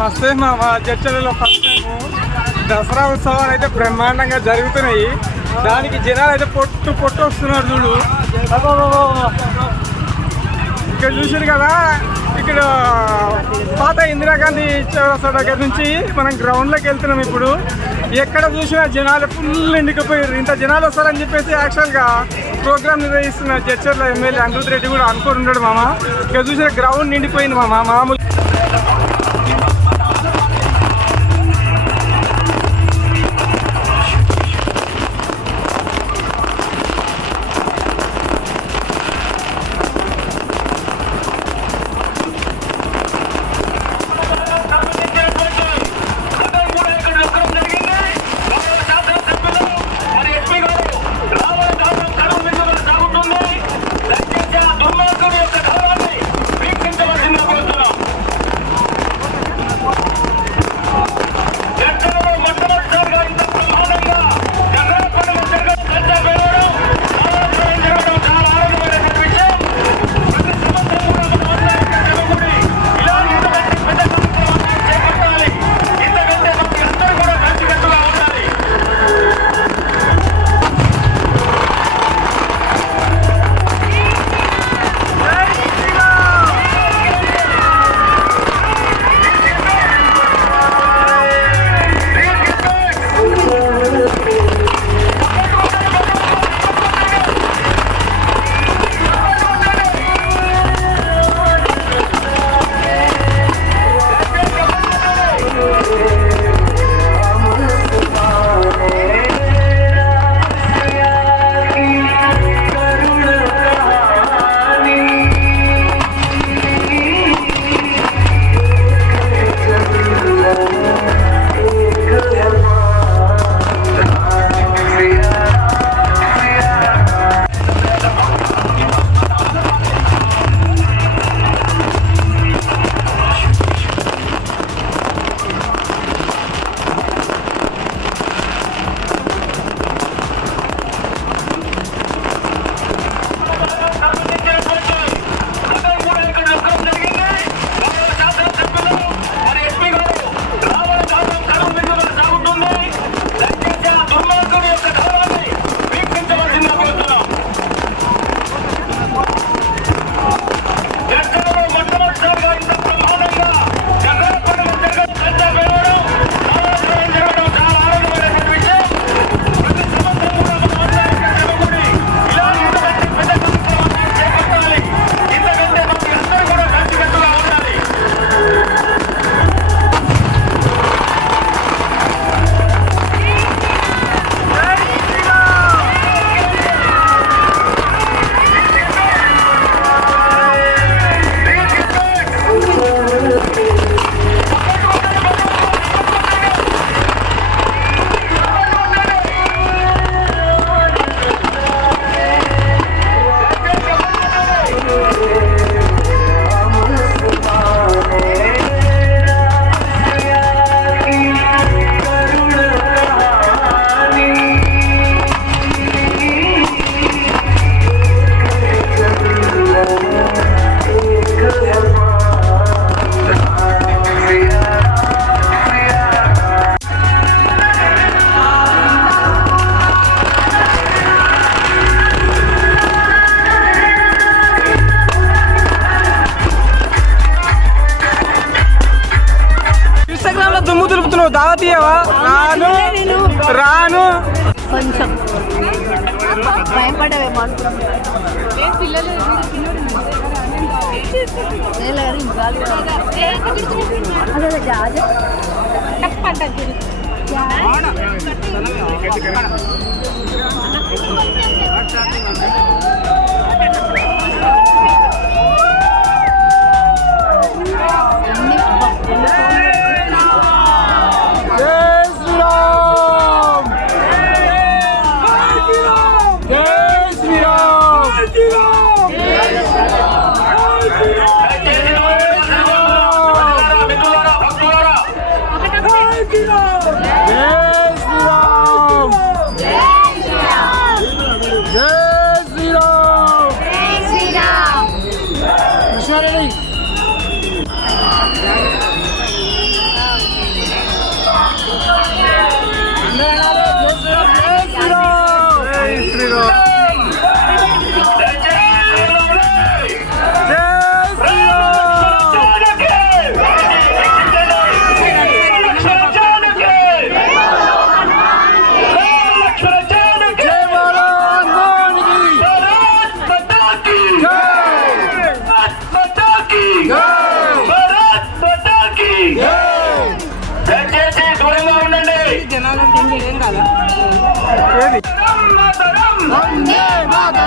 First time మా చర్చలలో first time Dasara ఉత్సవాలు అయితే బ్రహ్మాండంగా జరుగుతున్నాయి. దానికి జనాలు అయితే పొట్టు పొట్టు వస్తున్నారు చూడు. ఇక్కడ చూసారు కదా ఇక్కడ పాత ఇందిరాగాంధీ చౌరస్తా దగ్గర నుంచి మనం గ్రౌండ్లోకి వెళ్తున్నాం ఇప్పుడు. ఎక్కడ చూసినా జనాలు ఫుల్ ఎండికపోయారు ఇంత జనాలు వస్తారని చెప్పేసి యాక్చువల్గా ప్రోగ్రామ్ నిర్వహిస్తున్న జడ్చర్ల ఎమ్మెల్యే అనిరుద్ రెడ్డి కూడా అనుకుని ఉన్నాడు మామ. ఇక్కడ చూసిన గ్రౌండ్ నిండిపోయింది మామ మామూలు కొంచెం భయపడవేమో అనుకుంటున్నా అదే జాజ జై Ванде Мата!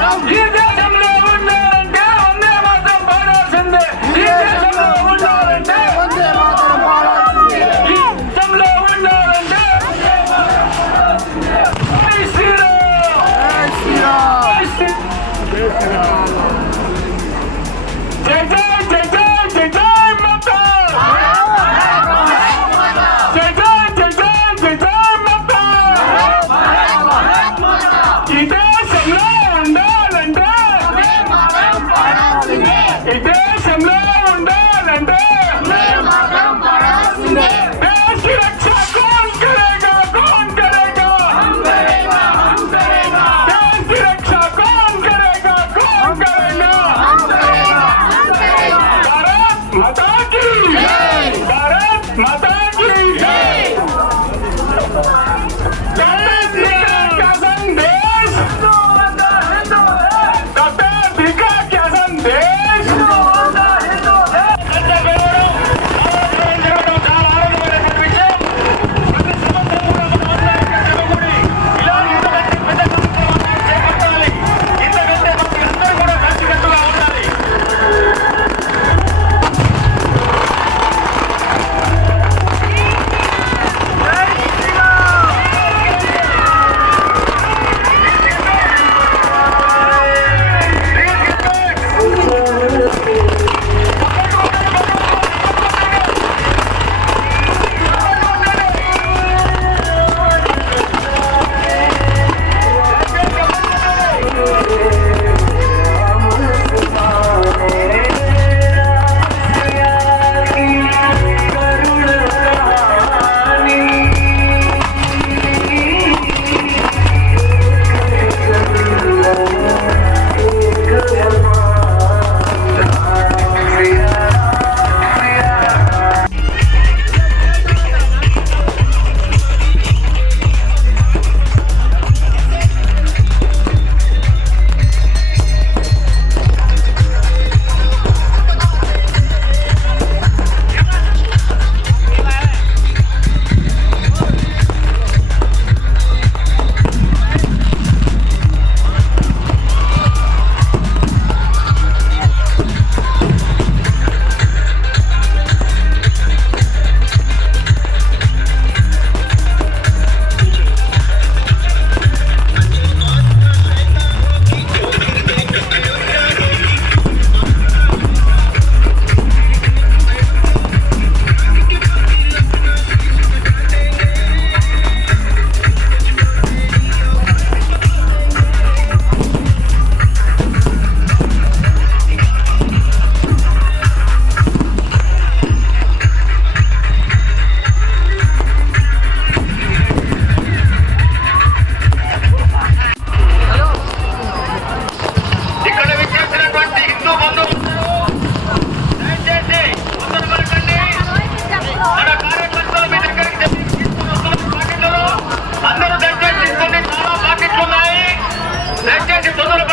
지금 전화를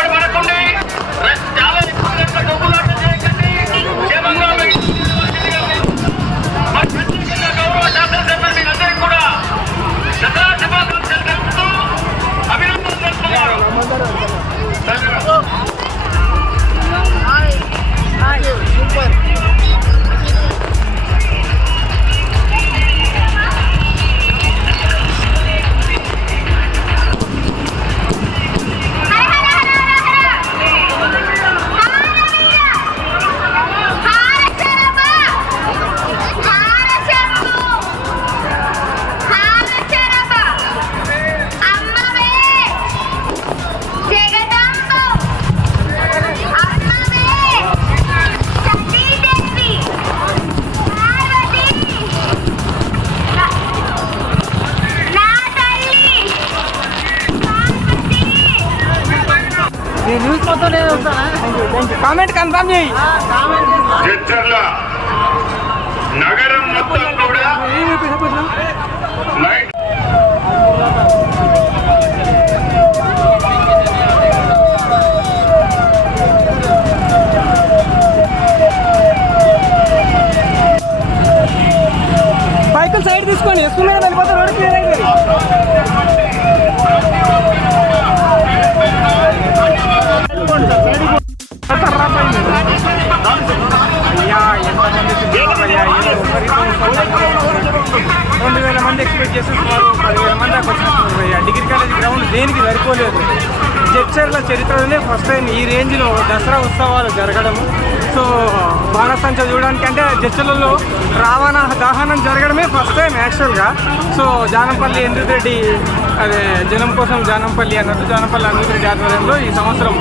వస్తుందో లేదో కామెంట్ కన్ఫర్మ్ చేయి. నగరం మొత్తం కూడా సైడ్ తీసుకొని ఎస్కు మీద వెళ్ళిపోతే రోడ్ క్లియర్ అయిపోయింది. రెండు వేల మంది ఎక్స్పెక్ట్ చేస్తే సుమారు పదివేల మంది దాకా వచ్చినట్టు డిగ్రీ కాలేజ్ గ్రౌండ్ దేనికి సరిపోలేదు? జడ్చర్ల చరిత్రలోనే ఫస్ట్ టైం ఈ రేంజ్లో దసరా ఉత్సవాలు జరగడము. సో బాణసంచ చూడడానికి అంటే జడ్చర్లలో రావణ దహనం జరగడమే ఫస్ట్ టైం యాక్చువల్గా సో జానంపల్లి ఎందుకు అదే జనం కోసం జానంపల్లి అన్నట్టు జానంపల్లి అనంత ఆధ్వర్యంలో ఈ సంవత్సరం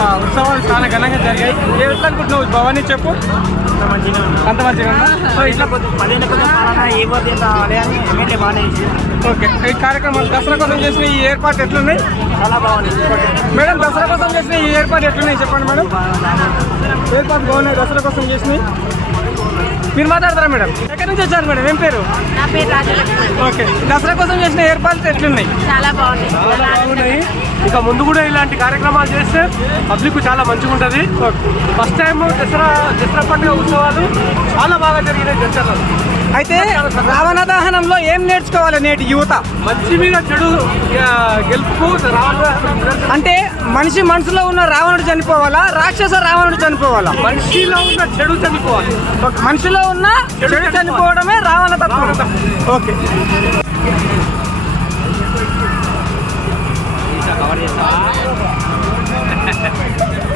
ఆ, ఉత్సవాలు చాలా ఘనంగా జరిగాయి. ఏ అనుకుంటున్నావు? భవానీ చెప్పు. అంత మంచిగా? సో ఇట్లా పదిహేను ఏ ఎమ్మెల్యే బాగానే ఓకే. ఈ కార్యక్రమాలు దసరా కోసం చేసిన ఈ ఏర్పాటు ఎట్లున్నాయి? చాలా బాగుంది మేడం దసరా కోసం చేసిన ఈ ఏర్పాటు ఎట్లున్నాయి? చెప్పండి మేడం. ఏర్పాటు బాగున్నాయి దసరా కోసం చేసినాయి మీరు మాట్లాడతారా మేడం? ఎక్కడి నుంచి వచ్చారు మేడం? ఏం పేరు? నా పేరు రాజలక్ష్మి. ఓకే. దసరా కోసం చేసిన ఏర్పాట్లు ఎట్లున్నాయి? చాలా బాగున్నాయి. ఇక ముందు కూడా ఇలాంటి కార్యక్రమాలు చేస్తే పబ్లిక్ చాలా మంచిగా ఉంటుంది. ఫస్ట్ టైం దసరా దసరా పండుగ ఉత్సవాలు చాలా బాగా జరిగినాయి దసరా అయితే రావణ దహనంలో ఏం నేర్చుకోవాలి నేటి యువత? మంచి మీద చెడు రావాలి అంటే మనిషి మనసులో ఉన్న రావణుడు చనిపోవాలా? రాక్షస రావణుడు చనిపోవాలా? మనిషిలో ఉన్న చెడు చనిపోవాలి. మనిషిలో ఉన్న చెడు చనిపోవడమే రావణ తత్వం. ఓకే. ఎట్లుంది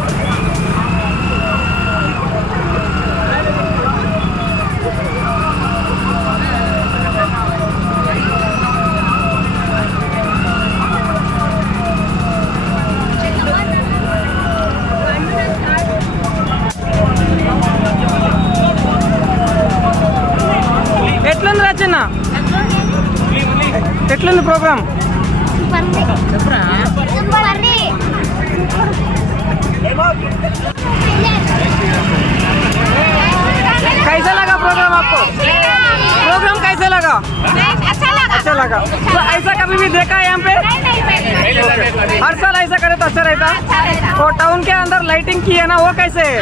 ఎట్లుంది ప్రోగ్రామ్ कैसा लगा प्रोग्राम आपको प्रोग्राम कैसा लगा अच्छा लगा तो ऐसा कभी भी देखा है यहाँ पे हर साल ऐसा करे तो अच्छा रहता और टाउन के अंदर लाइटिंग की है ना वो कैसे है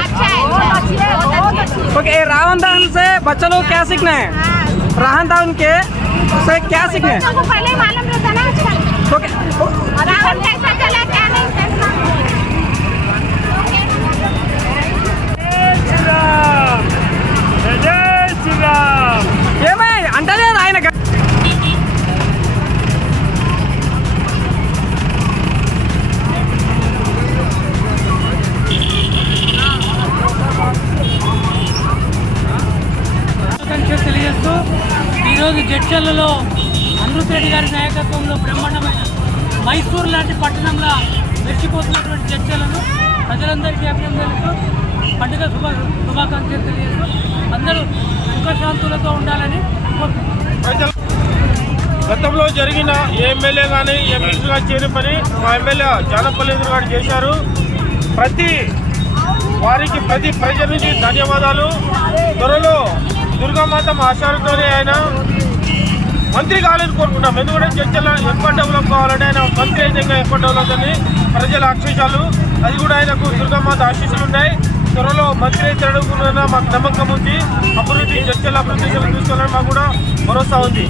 ओके ये रावण दहन से बच्चा लोग क्या सीखना है रावण दहन के से क्या सीखना है पहले मालूम रहता ना आजकल ओके रावण कैसा चला क्या नहीं ఏమై అంటలేదు ఆయన చర్చలలో జడ్చర్లలో గారి నాయకత్వంలో బ్రహ్మాండమైన మైసూర్ లాంటి పట్టణంలో మెరిచిపోతున్నటువంటి చర్చలను ప్రజలందరికీ అభినందనలు పండుగ శుభ శుభాకాంక్షలు తెలియజేస్తూ అందరూ సుఖశాంతులతో ఉండాలని గతంలో జరిగిన ఏ ఎమ్మెల్యే కానీ ఎంపీసీ కానీ చేయని పని మా ఎమ్మెల్యే జానపల్లి గారు చేశారు. ప్రతి వారికి ప్రతి ప్రజల నుంచి ధన్యవాదాలు. త్వరలో దుర్గామాత మా ఆశాలతోనే ఆయన మంత్రి కావాలని కోరుకుంటాం. ఎందుకంటే చర్చల ఎక్కువ డెవలప్ కావాలంటే ఆయన మంత్రి అయితే ఇంకా ఎక్కువ డెవలప్ అని ప్రజల ఆశీషాలు అది కూడా ఆయనకు దుర్గమ్మ ఆశీస్సులు ఉన్నాయి త్వరలో మంత్రి అయితే అడుగుతున్న మాకు నమ్మకం ఉంది. అభివృద్ధి చర్చలు అభివృద్ధి చూసుకోవాలని మాకు కూడా భరోసా ఉంది.